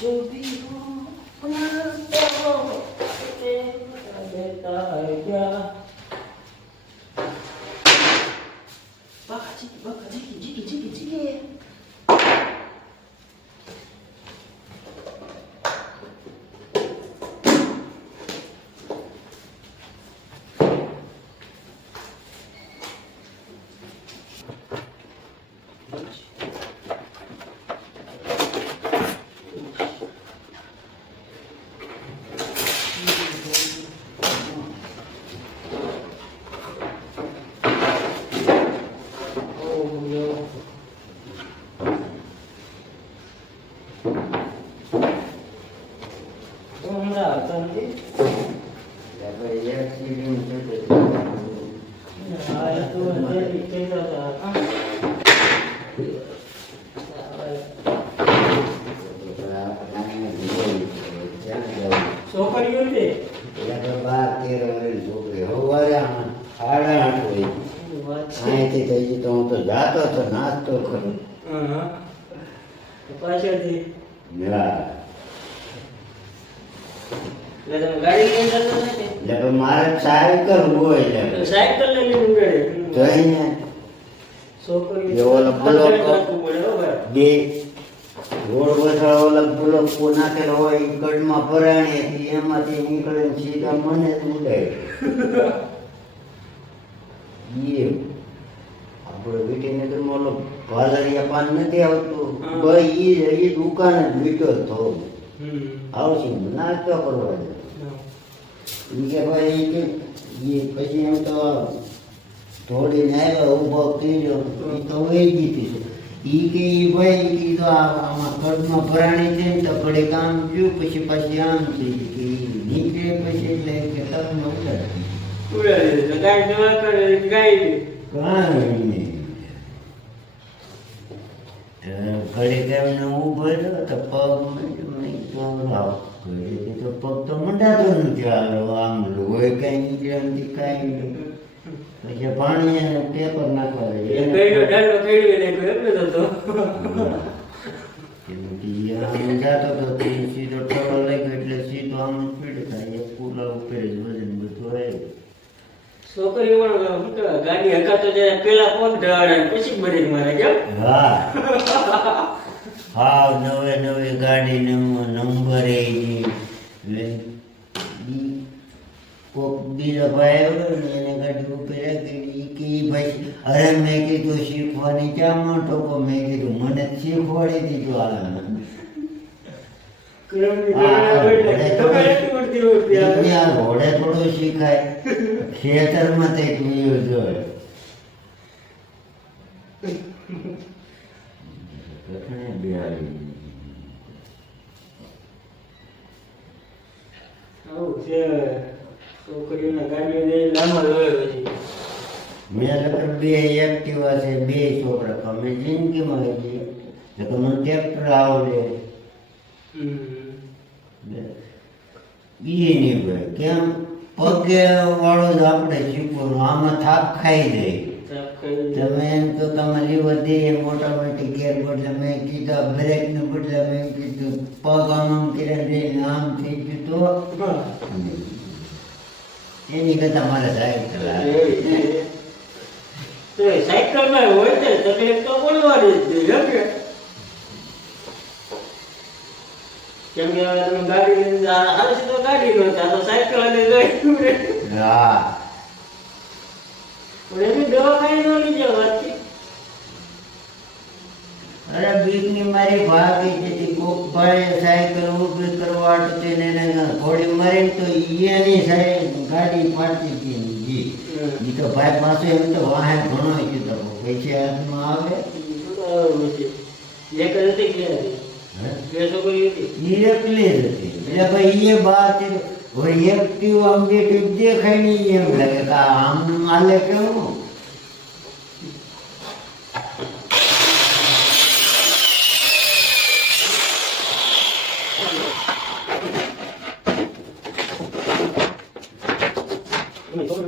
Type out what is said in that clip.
जो भी हो अपना तो देता है क्या बाका जी છોકરીઓ છે અહીંથી તો હું તો જાતો તો નાસ્તો કરું પાછળથી હા. એટલે તમે ગાડી લઈને જતો નથી એટલે મારે સાયકલ હોય એટલે સાયકલ લઈને ઉડાડે તો અહીંયા છોકરીઓ એ ઓલો બ્લોક રાખવું પડે હો ભાઈ બે રોડ વચ્ચે ઓલો બ્લોક નાખેલો હોય એ ગઢમાં ભરાણી એમાંથી નીકળે ને સીધા મને જ ઉડાય એ આપણે વિટીનગરમાં ઓલો ભાલરિયા પાન નથી આવતું ભાઈ એ દુકાન જ વીટો થો આવશે નાસ્તો કરવા દે કે ભાઈ એ પછી એમ તો થોડીને આવ્યા ઊભો કર્યો એ તો વહી ગઈ કે ભાઈ કીધું આમાં કડમાં ભરાણી છે ને તો કડે કામ જોયું પછી પાછી આમ થઈ કે નીકળે પછી એટલે કે તમને ઉડાડી ગાડી જવા કરે ગાડી કાંઈ નહીં ઘડી કેમને ઊભો રહ્યો તો પગ તો મંડાતો નથી હાલો આમ લોહી કઈ નીકળે નથી કાંઈ નહીં પછી પાણી અને પેપર નાખવા જાતો તો સીધો ઠરો લઈ ગયો એટલે સીધો આમ પીડ થાય પૂરા ઉપર જ વજન બધું આવ્યું છોકરીઓ પણ ગાડી હકાતો જાય પેલા પગ ઢાળે પછી બ્રેક મારે કેમ હા હા નવે ગાડી નંબર કોક બીજો ભાઈ આવ્યો ને એને ગાડી ઉપર રાખી કે ભાઈ અરે મેં કીધું શીખવાની ક્યાં મોટો કો મેં કીધું મને જ શીખવાડી દીધું ઘોડે થોડું શીખાય ખેતરમાં તે જોઈએ છોકરીઓના ગાડીઓ લઈને લાંબા જોયો પછી મેં લગભગ બે એક્ટિવા છે બે છોકરા અમે જિંદગીમાં લઈ જઈએ તો મને ટ્રેક્ટર આવડે ઈ નહીં ભાઈ કેમ પગે વાળો જ આપણે શીખવાનું આમાં થાક ખાઈ જાય તમે એમ તો તમે લીવર દે ઓટોમેટિક ગેર બદલે મેં કીધું બ્રેક ને બદલે મેં કીધું પગ આમ કર્યા રહીને આમ થઈ ગયું તો એની કરતા મારે સાયકલ તો સાયકલમાં હોય ને તકલીફ તો પડવાની જ કેમ કે તમે ગાડી લઈને હાલશે તો ગાડી નો તો સાયકલ લઈને જઈ હા એની દવાખાને નો લઈ જાવ વાતથી અરે બીકની મારી ભાગી જતી કોક ભાઈ સાયકલ ઊભી કરવા આટતી ને એને ઘોડી મારીને તો એની ગાડી પાડતી હતી જી ઈ તો ભાઈ પાસે એમ તો વાહન ઘણો કીધો પૈસા હાથમાં આવે એક જ હતી કે બે છોકરી હતી ઈ એકલી જ હતી એટલે ભાઈ એ બાત હોય એક્ટિવ આમ બે દેખાય નહીં એમ લાગે કે આમ હાલે કેવું Bueno,